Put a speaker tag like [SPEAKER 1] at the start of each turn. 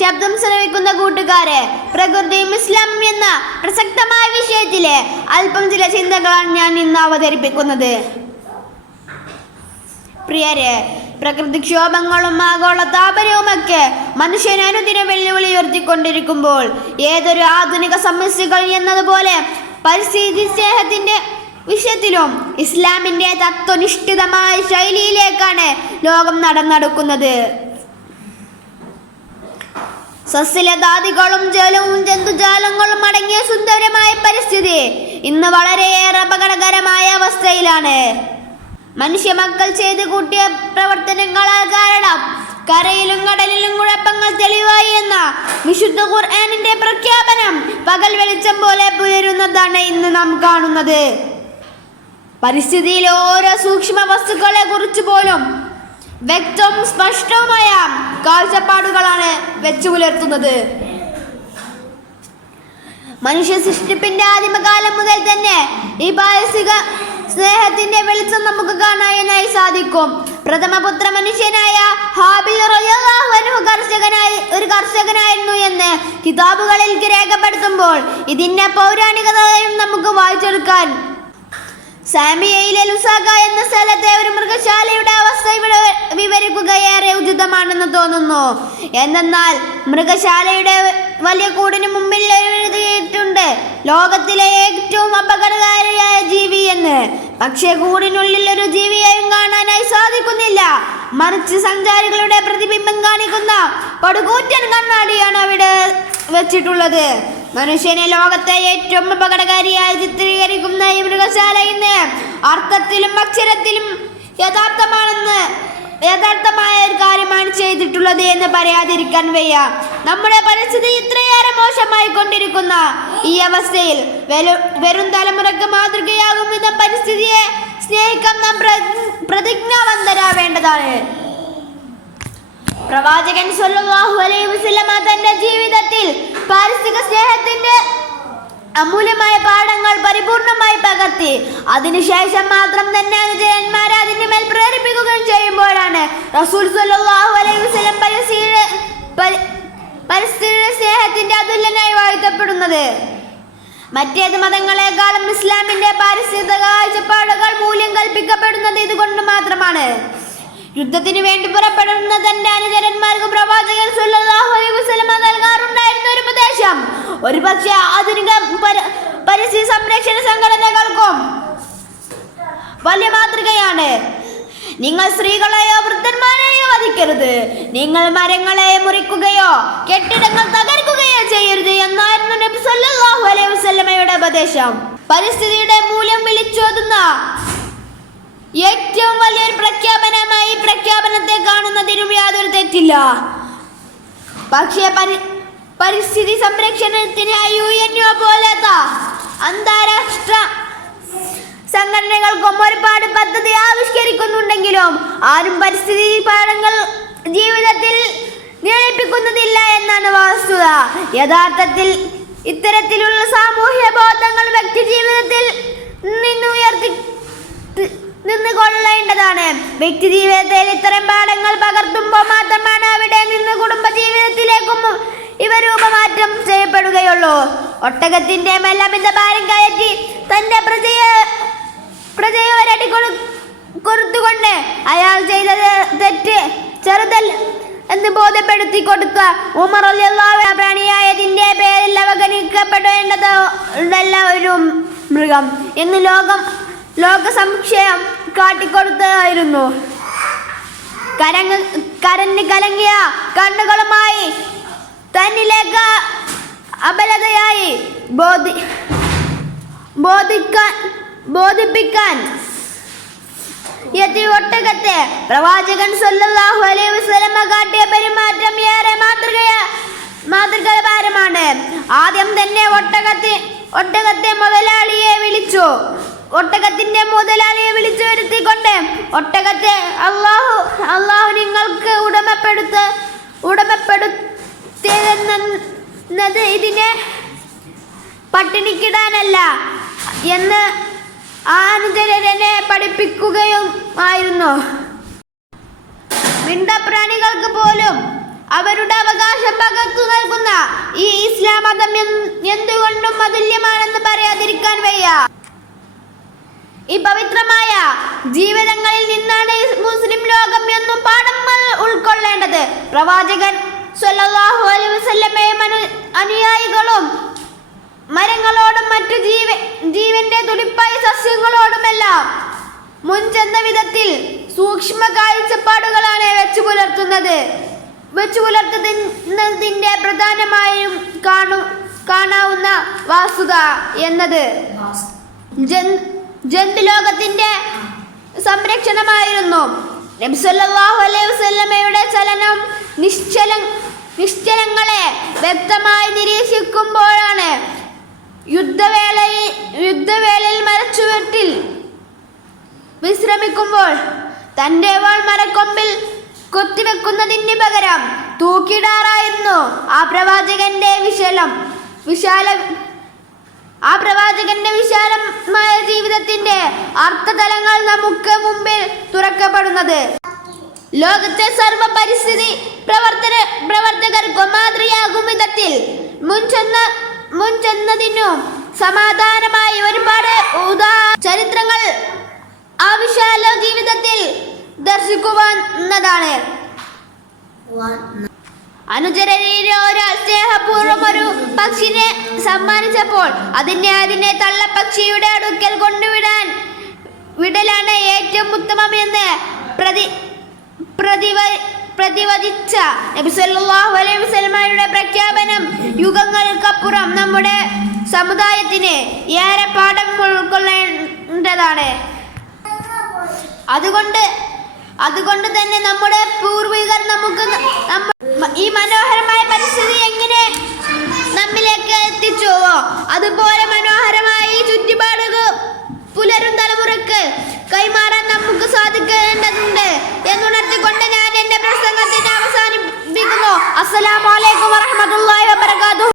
[SPEAKER 1] ശബ്ദം ശ്രമിക്കുന്ന കൂട്ടുകാരെ പ്രകൃതിയും ഇസ്ലാമും എന്ന പ്രസക്തമായ വിഷയത്തിലെ അല്പം ചില ചിന്തകളാണ് ഞാൻ ഇന്ന് അവതരിപ്പിക്കുന്നത്. പ്രിയരെ പ്രകൃതിക്ഷോഭങ്ങളും ആഗോള താപനവുമൊക്കെ മനുഷ്യൻ അനുദിന വെല്ലുവിളി ഉയർത്തിക്കൊണ്ടിരിക്കുമ്പോൾ ഏതൊരു ആധുനിക സമസ്യകൾ എന്നതുപോലെ പരിസ്ഥിതി സ്നേഹത്തിന്റെ വിഷയത്തിലും ഇസ്ലാമിന്റെ തത്വനിഷ്ഠിതമായ ശൈലിയിലേക്കാണ് ലോകം നടന്നെടുക്കുന്നത്. സസ്യലതാദികളും ജലവും ജന്തുജാലങ്ങളും അടങ്ങിയ സുന്ദരമായ പരിസ്ഥിതി ഇന്ന് വളരെയേറെ അപകടകരമായ അവസ്ഥയിലാണ്. മനുഷ്യ മക്കൾ ചെയ്തു കൂട്ടിയ പ്രവർത്തനങ്ങളാൽ കാരണം കരയിലും കടലിലും കുഴപ്പങ്ങൾ തെളിവായി എന്ന വിശുദ്ധ ഖുർആാനിന്റെ പ്രഖ്യാപനം പകൽ വെളിച്ചം പോലെ പുലരുന്നതാണ് ഇന്ന് നാം കാണുന്നത്. പരിസ്ഥിതിയിലെ ഓരോ സൂക്ഷ്മ വസ്തുക്കളെ കുറിച്ച് പോലും വ്യക്തവും സ്പഷ്ടവുമായ. കാഴ്ചപ്പാടുകളാണ് വെച്ചു പുലർത്തുന്നത്. മനുഷ്യ സൃഷ്ടിപ്പിന്റെ ആദിമകാലം മുതൽ തന്നെ ഈ പാരസിക സ്നേഹത്തിന്റെ വെളിച്ചം നമുക്ക് കാണാനായി സാധിക്കും. പ്രഥമപുത്ര മനുഷ്യനായ ഹാബിൽ കർഷകനായി ഒരു കർഷകനായിരുന്നു എന്ന് കിതാബുകളിൽ രേഖപ്പെടുത്തുമ്പോൾ ഇതിന്റെ പൗരാണികതയും നമുക്ക് വായിച്ചെടുക്കാൻ സാമിയയിലെ ലുസാക എന്ന സ്ഥലത്തെ ഒരു മൃഗശാലയുടെ അവസ്ഥ ഇവിടെ വിവരിക്കുകയേറെ ഉചിതമാണെന്ന് തോന്നുന്നു. എന്നാൽ മൃഗശാലയുടെ വലിയ കൂടിന് മുമ്പിൽ എഴുതിയിട്ടുണ്ട് ലോകത്തിലെ ഏറ്റവും അപകടകാരിയായ ജീവി എന്ന്. പക്ഷേ കൂടിനുള്ളിൽ ഒരു ജീവിയെയും കാണാനായി സാധിക്കുന്നില്ല. മറിച്ച് സഞ്ചാരികളുടെ പ്രതിബിംബം കാണിക്കുന്ന പടുകൂറ്റൻ കണ്ണാടിയാണ് അവിടെ വെച്ചിട്ടുള്ളത്. മനുഷ്യനെ ലോകത്തെ ഏറ്റവും അപകടകാരിയായി ചിത്രീകരിക്കുന്ന ഈ മൃഗശാല ഇന്ന് അർത്ഥത്തിലും അക്ഷരത്തിലും യഥാർത്ഥമാണെന്ന് യഥാർത്ഥമായ ഒരു കാര്യമാണ് ചെയ്തിട്ടുള്ളത് എന്ന് പറയാതിരിക്കാൻ വയ്യ. നമ്മുടെ പരിസ്ഥിതി ഇത്രയേറെ മോശമായി കൊണ്ടിരിക്കുന്ന ഈ അവസ്ഥയിൽ വരും തലമുറയ്ക്ക് മാതൃകയാകും വിധം പരിസ്ഥിതിയെ സ്നേഹിക്കാൻ നാം പ്രതിജ്ഞാവന്തരാവേണ്ടതാണ് പ്രവാചകൻ സല്ലല്ലാഹു അലൈഹി വസല്ലമ പാരിസ്ഥിതിക സ്നേഹത്തിന്റെ അമൂല്യമായ പാഠങ്ങൾ പരിപൂർണമായി പകർത്തി. അതിനുശേഷം മാത്രം തന്നെ അനുജയന്മാരെ അതിന്റെ മേൽ പ്രേരിപ്പിക്കുകയും ചെയ്യുമ്പോഴാണ് റസൂൽ സല്ലല്ലാഹു അലൈഹി വസല്ലം സ്നേഹത്തിന്റെ അതുല്യനായി വാഴ്ത്തപ്പെടുന്നത്. മറ്റേത് മതങ്ങളെക്കാളും ഇസ്ലാമിന്റെ പാരിസ്ഥിതിക കാഴ്ചപ്പാടുകൾ മൂല്യം കൽപ്പിക്കപ്പെടുന്നത് ഇതുകൊണ്ട് മാത്രമാണ്. യുദ്ധത്തിന് വേണ്ടി പുറപ്പെടുന്ന തന്റെ ഒരു ഒരുപക്ഷെ ഒരു പക്ഷേ ആധുനിക പരിസ്ഥിതി സംരക്ഷണ സംഘടനകൾക്കും വലിയ മാതൃകയാണ്. നിങ്ങൾ സ്ത്രീകളെയോ വൃദ്ധന്മാരെയോ വധിക്കരുത്. നിങ്ങൾ മരങ്ങളെ മുറിക്കുകയോ കെട്ടിടങ്ങൾ തകർക്കുകയോ ചെയ്യരുത് എന്നായിരുന്നു നബി സല്ലല്ലാഹു അലൈഹി വസല്ലമയുടെ ഉപദേശം. പരിസ്ഥിതിയുടെ മൂല്യം വിളിച്ചോതുന്ന ഏറ്റവും വലിയൊരു പ്രഖ്യാപനമായി പ്രഖ്യാപനത്തെ കാണുന്നതിനും യാതൊരു തെറ്റില്ല. പക്ഷേ പരി പരിസ്ഥിതി സംരക്ഷണത്തിനായി യു എൻ ഒ പോലത്തെ അന്താരാഷ്ട്ര സംഘടനകൾക്കും ഒരുപാട് പദ്ധതി ആവിഷ്കരിക്കുന്നുണ്ടെങ്കിലും ആരും പരിസ്ഥിതി പാഠങ്ങൾ ജീവിതത്തിൽ നിഴലിപ്പിക്കുന്നതില്ല എന്നാണ് വസ്തുത. യഥാർത്ഥത്തിൽ ഇത്തരത്തിലുള്ള സാമൂഹ്യ ബോധങ്ങൾ വ്യക്തി ജീവിതത്തിൽ നിന്ന് ഉയർത്തി തി- നിന്ന് കൊള്ളേണ്ടതാണ്. വ്യക്തി ജീവിതത്തിൽ ഇത്തരം പാഠങ്ങൾ പകർത്തുമ്പോൾ മാത്രമാണ് അവിടെ നിന്ന് കുടുംബ ജീവിതത്തിലേക്കും ഇവ രൂപമാറ്റം ചെയ്യപ്പെടുകയുള്ളൂ. ഒട്ടകത്തിന്റെ മെല്ലമിന്റെ ഭാരം കയറ്റി തന്റെ പ്രജയെ പ്രജയെ ഒരടി കൊടു കൊടുത്തുകൊണ്ട് അയാൾ ചെയ്തത് തെറ്റ്. ചെറുതൽ എന്ന് ബോധ്യപ്പെടുത്തി കൊടുത്ത ഉമർ പ്രാണിയായതിന്റെ പേരിൽ അവഗണിക്കപ്പെടേണ്ടത് ഉണ്ടല്ല ഒരു മൃഗം എന്ന് ലോകം ലോക സംശയം കാട്ടിക്കൊടുത്തതായിരുന്നു. കരങ്ങ് കരഞ്ഞ് കലങ്ങിയ കണ്ണുകളുമായി തന്നിലേക്ക് അബലതയായി ബോധി ബോധിക്കാൻ ബോധിപ്പിക്കാൻ എത്തി ഒട്ടകത്തെ പ്രവാചകൻ സല്ലല്ലാഹു അലൈഹി വസല്ലമ കാട്ടിയ പെരുമാറ്റം ഏറെ മാതൃകയ മാതൃകാപരമാണ് ആദ്യം തന്നെ ഒട്ടകത്തെ ഒട്ടകത്തെ മുതലാളിയെ വിളിച്ചു. ഒട്ടകത്തിന്റെ മുതലാളിയെ വിളിച്ചു വരുത്തിക്കൊണ്ട് ഒട്ടകത്തെ അള്ളാഹു അള്ളാഹു നിങ്ങൾക്ക് ഉടമപ്പെടുത്ത ഉടമപ്പെടുത്തിയെന്നത് ഇതിനെ പട്ടിണിക്കിടാനല്ല എന്ന് ആനുചരനെ പഠിപ്പിക്കുകയും ആയിരുന്നു. മിണ്ടപ്രാണികൾക്ക് പോലും അവരുടെ അവകാശം പകർത്തു നൽകുന്ന ഈ ഇസ്ലാം മതം എന്തുകൊണ്ടും അതുല്യമാണെന്ന് പറയാതിരിക്കാൻ വയ്യ. ഈ പവിത്രമായ ജീവിതങ്ങളിൽ നിന്നാണ് മുസ്ലിം ലോകം എന്നും പാഠങ്ങൾ ഉൾക്കൊള്ളേണ്ടത്. പ്രവാചകൻ സ്വല്ലല്ലാഹു അലൈഹി വസല്ലമയും അനുയായികളും മരങ്ങളോടും മറ്റു ജീവ ജീവന്റെ തുടിപ്പായ സസ്യങ്ങളോടുമെല്ലാം മുൻചെന്ന വിധത്തിൽ സൂക്ഷ്മ കാഴ്ചപ്പാടുകളാണ് വെച്ചു പുലർത്തുന്നത്. വെച്ചു പുലർത്തുന്നതിന്റെ പ്രധാനമായും കാണു കാണാവുന്ന വാസ്തുത എന്നത് ജന്തു ലോകത്തിന്റെ സംരക്ഷണമായിരുന്നു. നബി അലൈഹി വസല്ലമയുടെ ചലനം നിശ്ചല നിശ്ചലങ്ങളെ വ്യക്തമായി നിരീക്ഷിക്കുമ്പോഴാണ് യുദ്ധവേളയിൽ യുദ്ധവേളയിൽ മരച്ചുവട്ടിൽ വിശ്രമിക്കുമ്പോൾ തന്റെ വാൾ മരക്കൊമ്പിൽ കൊത്തിവെക്കുന്നതിന് പകരം തൂക്കിടാറായിരുന്നു ആ പ്രവാചകന്റെ വിശാലം വിശാല ആ പ്രവാചകന്റെ വിശാലമായ ജീവിതത്തിന്റെ അർത്ഥതലങ്ങൾ നമുക്ക് മുമ്പിൽ തുറക്കപ്പെടുന്നത്. ലോകത്തെ സർവ പരിസ്ഥിതി പ്രവർത്തന പ്രവർത്തകർക്കും മാതൃയാകും വിധത്തിൽ മുൻചെന്ന മുൻചെന്നതിനും സമാധാനമായി ഒരുപാട് ഉദാ ചരിത്രങ്ങൾ ആ വിശാല ജീവിതത്തിൽ ദർശിക്കുവാന്നതാണ് ഒരു പക്ഷിനെ സമ്മാനിച്ചപ്പോൾ അതിനെ അതിനെ തള്ളപ്പക്ഷിയുടെ അടുക്കൽ കൊണ്ടുവിടാൻ വിടലാണ് ഏറ്റവും ഉത്തമം എന്ന് പ്രതി പ്രഖ്യാപനം യുഗങ്ങൾക്കപ്പുറം നമ്മുടെ സമുദായത്തിന് ഏറെ പാഠം ഉൾക്കൊള്ളേണ്ടതാണ്. അതുകൊണ്ട് അതുകൊണ്ട് തന്നെ നമ്മുടെ പൂർവികർ നമുക്ക് ഈ മനോഹരമായ പരിസ്ഥിതി എങ്ങനെ നമ്മിലേക്ക് എത്തിച്ചുവോ? അതുപോലെ മനോഹരമായി ചുറ്റുപാടുകൾ പുലരും തലമുറയ്ക്ക് കൈമാറാൻ നമുക്ക് സാധിക്കേണ്ടതുണ്ട് എന്നുണർത്തിക്കൊണ്ട് ഞാൻ എന്റെ പ്രസംഗത്തിന് അവസാനിപ്പിക്കുന്നു. അസ്സലാമലൈക്കും വറഹമത്തല്ലാ വാബർക്കാത്തു